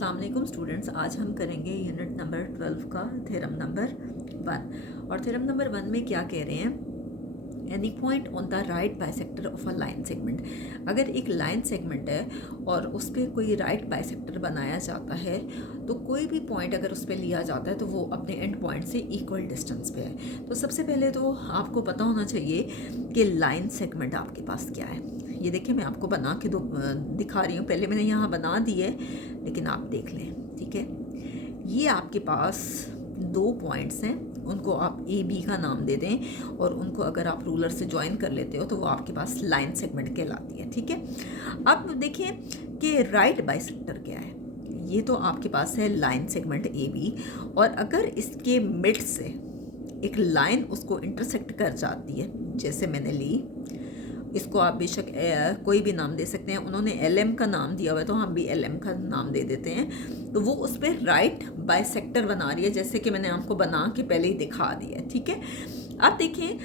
अस्सलाम वालेकुम स्टूडेंट्स। आज हम करेंगे यूनिट नंबर 12 का थ्योरम नंबर 1। और थ्योरम नंबर 1 में क्या कह रहे हैं, any point on the right bisector of a line segment. अगर एक लाइन सेगमेंट है और उस पर कोई राइट बाइसेक्टर बनाया जाता है तो कोई भी पॉइंट अगर उस पर लिया जाता है तो वो अपने एंड पॉइंट से इक्वल डिस्टेंस पे है। तो सबसे पहले तो आपको पता होना चाहिए कि लाइन सेगमेंट आपके पास क्या है। ये देखिए, मैं आपको बना के दिखा रही हूँ। पहले मैंने यहाँ बना दी है, लेकिन आप देख लें, ठीक है। ये आपके पास दो पॉइंट्स हैं, उनको आप ए बी का नाम दे दें और उनको अगर आप रूलर से ज्वाइन कर लेते हो तो वो आपके पास लाइन सेगमेंट कहलाती है, ठीक है। अब देखिए कि राइट बाइसेक्टर क्या है। ये तो आपके पास है लाइन सेगमेंट ए बी, और अगर इसके मिड से एक लाइन उसको इंटरसेक्ट कर जाती है, जैसे मैंने ली, इसको आप बेशक कोई भी नाम दे सकते हैं। उन्होंने LM का नाम दिया हुआ है तो हम भी LM का नाम दे देते हैं। तो वो उस पर राइट बाइसेक्टर बना रही है, जैसे कि मैंने आपको बना के पहले ही दिखा दिया है, ठीक है। अब देखें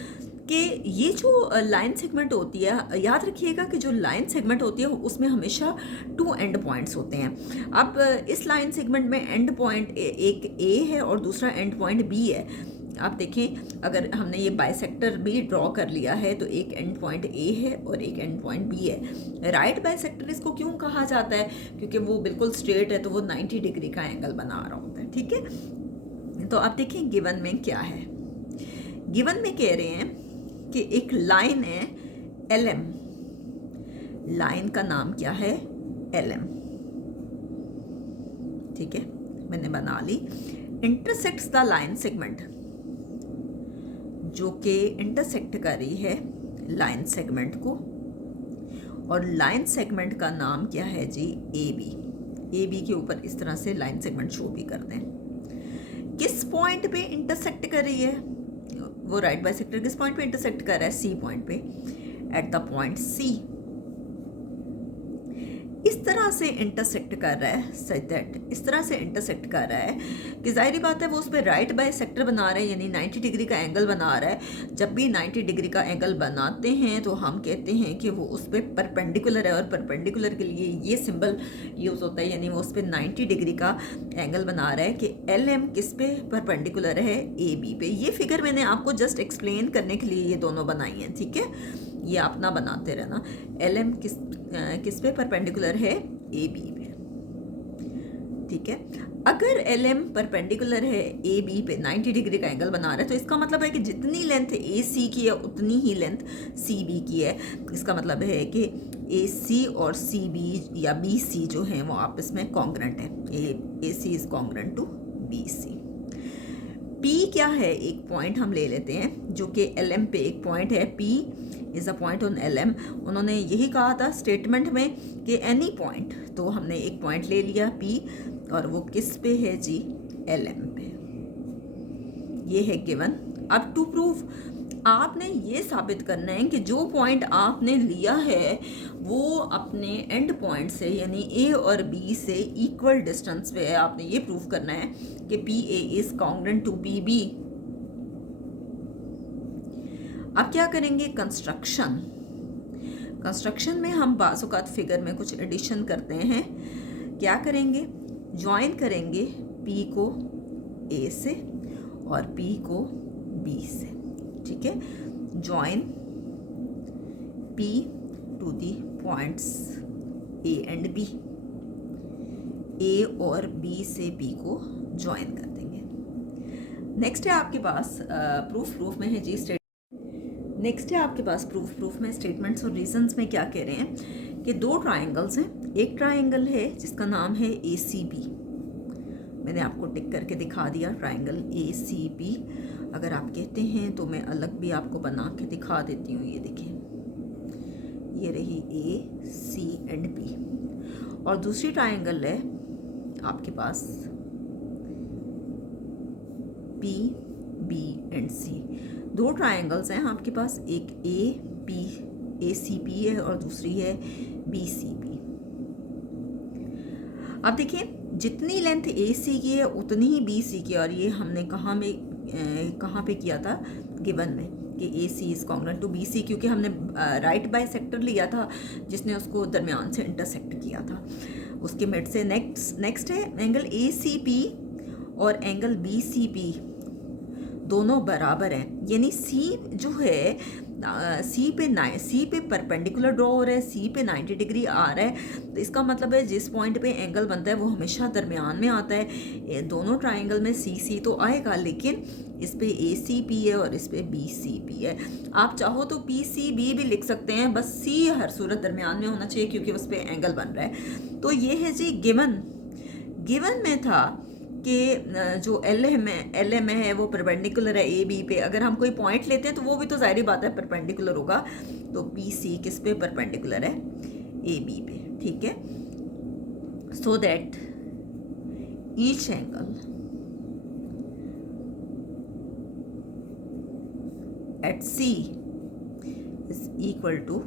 कि ये जो लाइन सेगमेंट होती है, याद रखिएगा कि जो लाइन सेगमेंट होती है उसमें हमेशा 2 एंड पॉइंट्स होते हैं। अब इस लाइन सेगमेंट में एंड पॉइंट एक A है और दूसरा एंड पॉइंट B है। आप देखें, अगर हमने ये बाइसेक्टर भी ड्रॉ कर लिया है तो एक एंड पॉइंट A है और एक एंड पॉइंट B है। राइट बाइसेक्टर इसको क्यों कहा जाता है? क्योंकि वो बिल्कुल स्ट्रेट है, तो वो 90 डिग्री का एंगल बना रहा होता है, ठीक है। तो आप देखें गिवन में क्या है। गिवन में कह रहे हैं कि एक लाइन है LM, लाइन का नाम क्या है? LM, ठीक है, मैंने बना ली। इंटरसेक्ट्स द लाइन सेगमेंट, जो कि इंटरसेक्ट कर रही है लाइन सेगमेंट को, और लाइन सेगमेंट का नाम क्या है जी? AB। AB के ऊपर इस तरह से लाइन सेगमेंट शो भी करते हैं। किस पॉइंट पे इंटरसेक्ट कर रही है वो राइट बाइसेक्टर? किस पॉइंट पे इंटरसेक्ट कर रहा है? C पॉइंट पे, एट द पॉइंट C। इस तरह से इंटरसेक्ट कर रहा है, सच दैट इस तरह से इंटरसेक्ट कर रहा है कि जाहिर बात है वो उस पर राइट बाइसेक्टर बना रहा है, यानी 90 डिग्री का एंगल बना रहा है। जब भी 90 डिग्री का एंगल बनाते हैं तो हम कहते हैं कि वो उस पर परपेंडिकुलर है, और परपेंडिकुलर के लिए ये सिंबल यूज़ होता है, यानी वो उस पर 90 डिग्री का एंगल बना रहा है कि LM किस पे परपेंडिकुलर है? AB पे। ये फिगर मैंने आपको जस्ट एक्सप्लेन करने के लिए ये दोनों बनाई हैं, ठीक है। ये आप ना बनाते रहना। LM किस पे परपेंडिकुलर है? AB पे, ठीक है। अगर LM परपेंडिकुलर है AB पे, 90 डिग्री का एंगल बना रहा है, तो इसका मतलब है कि जितनी लेंथ AC की है उतनी ही लेंथ CB की है। इसका मतलब है कि AC और CB या BC जो है वो आपस में कॉन्ग्रेंट है। AC is congruent to BC। P क्या है? एक पॉइंट हम ले लेते हैं जो कि LM पे एक पॉइंट है। P is a point on LM। उन्होंने यही कहा था स्टेटमेंट में कि एनी पॉइंट, तो हमने एक पॉइंट ले लिया P, और वो किस पे है जी? LM पे। ये है गिवन। अब टू प्रूव आपने ये साबित करना है कि जो पॉइंट आपने लिया है वो अपने एंड पॉइंट से, यानी A और B से इक्वल डिस्टेंस पे है। आपने ये प्रूव करना है कि PA is congruent to PB। अब क्या करेंगे? कंस्ट्रक्शन में हम बाज़-औक़ात फिगर में कुछ एडिशन करते हैं। क्या करेंगे? ज्वाइन करेंगे P को A से और P को B से, ठीक है। Join P to the points A and B। A और B से P को ज्वाइन कर देंगे। नेक्स्ट है आपके पास प्रूफ में है जी नेक्स्ट है आपके पास प्रूफ में स्टेटमेंट्स और रीजंस में क्या कह रहे हैं कि दो ट्रायंगल्स हैं। एक ट्रायंगल है जिसका नाम है ACB, मैंने आपको टिक करके दिखा दिया ट्रायंगल ACB। अगर आप कहते हैं तो मैं अलग भी आपको बना के दिखा देती हूँ। ये देखिए, ये रही A, C एंड B। और दूसरी ट्रायंगल है आपके पास P, B एंड C। दो ट्रायंगल्स हैं आपके पास, एक ACP है और दूसरी है BCP। अब देखिए, जितनी लेंथ AC की है उतनी ही BC की, और ये हमने कहाँ पे किया था? गिवन में, कि AC is congruent to BC, क्योंकि हमने राइट बाइसेक्टर लिया था जिसने उसको दरमियान से इंटरसेक्ट किया था। उसके मिड से नेक्स्ट है एंगल ए सी पी और एंगल बी सी पी दोनों बराबर हैं, यानी सी जो है सी पे परपेंडिकुलर ड्रॉ हो रहा है, सी पे 90 डिग्री आ रहा है, तो इसका मतलब है जिस पॉइंट पे एंगल बनता है वो हमेशा दरमियान में आता है। दोनों ट्राइंगल में सी सी तो आएगा, लेकिन इस पे ए सी पी है और इस पे बी सी पी है। आप चाहो तो पी सी बी भी लिख सकते हैं, बस सी हर सूरत दरमियान में होना चाहिए क्योंकि उस पर एंगल बन रहा है। तो ये है जी गिवन में था कि जो एल एम है वो परपेंडिकुलर है ए बी पे। अगर हम कोई पॉइंट लेते हैं तो वो भी तो ज़ाहिर बात है परपेंडिकुलर होगा, तो पी सी किस पे परपेंडिकुलर है, ए बी पे, ठीक है। So that each angle at C is equal to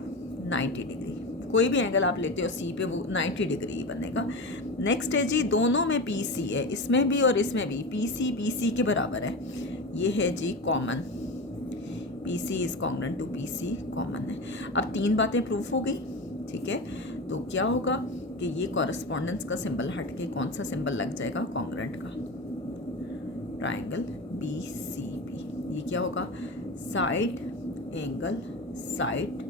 90 degree. कोई भी एंगल आप लेते हो सी पे वो 90 डिग्री बनेगा। नेक्स्ट है जी दोनों में पी सी है, इसमें भी और इसमें भी पी सी के बराबर है। ये है जी common, P C is congruent to P C common है। अब 3 बातें प्रूफ हो गई, ठीक है। तो क्या होगा कि ये कॉरेस्पॉन्डेंस का सिंबल हट के कौन सा सिंबल लग जाएगा, कॉन्ग्रुएंट का, ट्राइंगल बी सी बी। ये क्या होगा, साइड एंगल साइड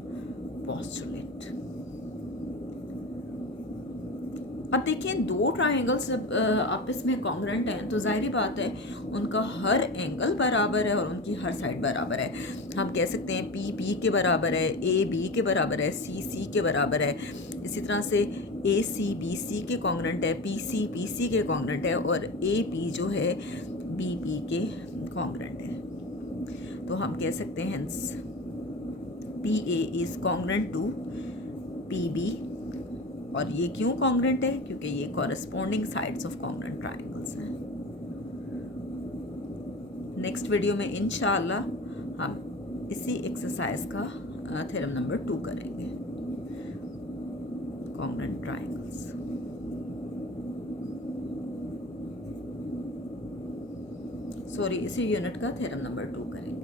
पोस्टुलेट। अब देखिए 2 ट्राइंगल्स आपस में कॉन्ग्रुएंट हैं तो जाहिर बात है उनका हर एंगल बराबर है और उनकी हर साइड बराबर है। हम कह सकते हैं पी बी के बराबर है, ए बी के बराबर है, सी सी के बराबर है। इसी तरह से ए सी बी सी के कॉन्ग्रुएंट है, पी सी के कॉन्ग्रुएंट है और ए बी जो है बी बी के कॉन्ग्रुएंट है। तो हम कह सकते हैं P A is congruent to P B. और ये क्यों कॉन्ग्रुएंट है, क्योंकि ये corresponding sides of congruent triangles हैं। नेक्स्ट वीडियो में इंशाअल्लाह हम इसी एक्सरसाइज का थ्योरम नंबर 2 करेंगे, कॉन्ग्रुएंट ट्राइंगल्स। सॉरी, इसी यूनिट का थ्योरम नंबर 2 करेंगे।